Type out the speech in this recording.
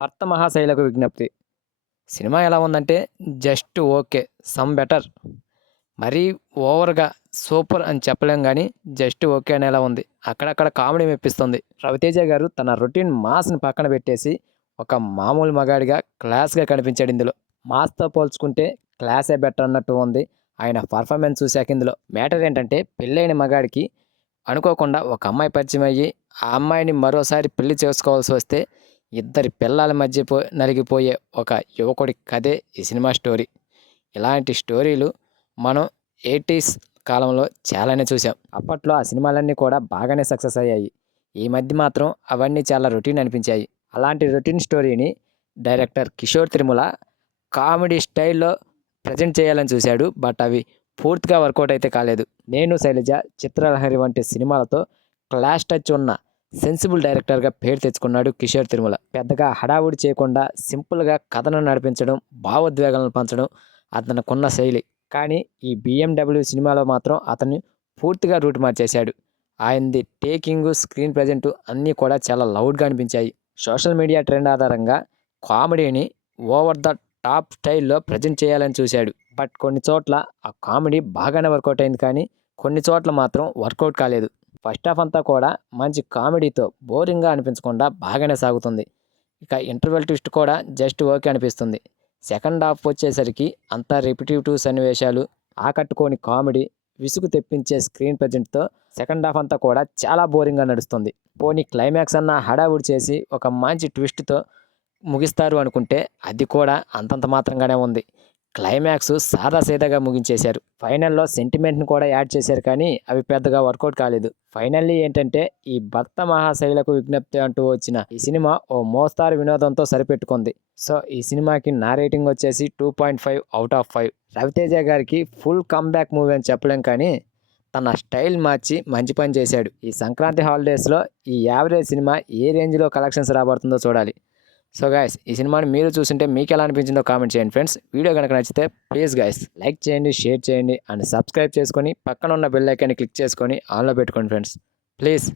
భర్త మహాశైలకు విజ్ఞప్తి. సినిమా ఎలా ఉందంటే జస్ట్ ఓకే. Some better. మరీ ఓవర్‌గా సూపర్ అని చెప్పలేం గానీ, జస్ట్ ఓకే అనేలా ఉంది. అక్కడక్కడ కామెడీ మెప్పిస్తుంది. రవితేజ గారు తన రొటీన్ మాస్‌ని పక్కన పెట్టేసి, ఒక మామూలు మగాడిగా క్లాస్‌గా కనిపించాడు ఇందులో. మాస్‌తో పోల్చుకుంటే క్లాసే బెటర్ అన్నట్టు ఉంది ఆయన పర్ఫార్మెన్స్ చూశాక ఇందులో. మ్యాటర్ ఏంటంటే పెళ్ళైన మగాడికి అనుకోకుండా ఒక అమ్మాయి పరిచయం అయ్యి, ఆ అమ్మాయిని మరోసారి పెళ్లి చేసుకోవాల్సి వస్తే, ఇద్దరి పిల్లల మధ్య నలిగిపోయే ఒక యువకుడి కథే ఈ సినిమా స్టోరీ. ఇలాంటి స్టోరీలు మనం 80స్ కాలంలో చాలానే చూసాం. అప్పట్లో ఆ సినిమాలన్నీ కూడా బాగానే సక్సెస్ అయ్యాయి. ఈ మధ్య మాత్రం అవన్నీ చాలా రొటీన్ అనిపించాయి. అలాంటి రొటీన్ స్టోరీని డైరెక్టర్ కిషోర్ తిరుమల కామెడీ స్టైల్‌లో ప్రెజెంట్ చేయాలని చూశాడు. బట్ అవి పూర్తిగా వర్కౌట్ అయితే కాలేదు. 'నేను శైలజ', 'చిత్రలహరి' వంటి సినిమాలతో క్లాస్ టచ్ ఉన్న సెన్సిబుల్ డైరెక్టర్‌గా పేరు తెచ్చుకున్నాడు కిషోర్ తిరుమల. పెద్దగా హడావుడి చేయకుండా సింపుల్‌గా కథను నడిపించడం, భావోద్వేగాలను పంచడం అతనికున్న శైలి. కానీ ఈ 'బిఎండబ్ల్యూ' సినిమాలో మాత్రం అతన్ని పూర్తిగా రూట్ మార్చేశాడు. ఆయనది టేకింగు, స్క్రీన్ ప్రెజెంటు అన్నీ కూడా చాలా లౌడ్‌గా అనిపించాయి. సోషల్ మీడియా ట్రెండ్ ఆధారంగా కామెడీని ఓవర్ ద టాప్ స్టైల్‌లో ప్రెజెంట్ చేయాలని చూశాడు. బట్ కొన్ని చోట్ల ఆ కామెడీ బాగానే వర్కౌట్ అయింది కానీ, కొన్ని చోట్ల మాత్రం వర్కౌట్ కాలేదు. ఫస్ట్ హాఫ్ అంతా కూడా మంచి కామెడీతో బోరింగ్‌గా అనిపించకుండా బాగానే సాగుతుంది. ఇక ఇంటర్వెల్ ట్విస్ట్ కూడా జస్ట్ ఓకే అనిపిస్తుంది. సెకండ్ హాఫ్ వచ్చేసరికి అంతా రిపిటిటివ్ సన్నివేశాలు, ఆకట్టుకోని కామెడీ, విసుగు తెప్పించే స్క్రీన్ ప్రెజెంట్‌తో సెకండ్ హాఫ్ అంతా కూడా చాలా బోరింగ్‌గా నడుస్తుంది. పోనీ క్లైమాక్స్ అన్నా హడావుడి చేసి ఒక మంచి ట్విస్ట్‌తో ముగిస్తారు అనుకుంటే అది కూడా అంతంత మాత్రంగానే ఉంది. క్లైమాక్స్ సాదాసీదాగా ముగించేశారు. ఫైనల్‌లో సెంటిమెంట్‌ని కూడా యాడ్ చేశారు కానీ అవి పెద్దగా వర్కౌట్ కాలేదు. ఫైనల్లీ ఏంటంటే ఈ భర్త మహాశైలకు విజ్ఞప్తి అంటూ వచ్చిన ఈ సినిమా ఓ మోస్తారు వినోదంతో సరిపెట్టుకుంది. సో ఈ సినిమాకి నా రేటింగ్ వచ్చేసి 2.5 ఔట్ ఆఫ్ 5. రవితేజ గారికి ఫుల్ కమ్‌బ్యాక్ మూవీ అని చెప్పలేం కానీ తన స్టైల్ మార్చి మంచి పని చేశాడు. ఈ సంక్రాంతి హాలిడేస్‌లో ఈ యావరేజ్ సినిమా ఏ రేంజ్‌లో కలెక్షన్స్ రాబడుతుందో చూడాలి. సో గైస్ ఈ సినిమాని మీరు చూసుంటే మీకు ఎలా అనిపించిందో కామెంట్ చేయండి ఫ్రెండ్స్. వీడియో కనుక నచ్చితే ప్లీజ్ గైస్ లైక్ చేయండి, షేర్ చేయండి అండ్ సబ్స్క్రైబ్ చేసుకొని పక్కన ఉన్న బెల్ ఐకాన్ని క్లిక్ చేసుకొని ఆన్లో పెట్టుకోండి ఫ్రెండ్స్. ప్లీజ్.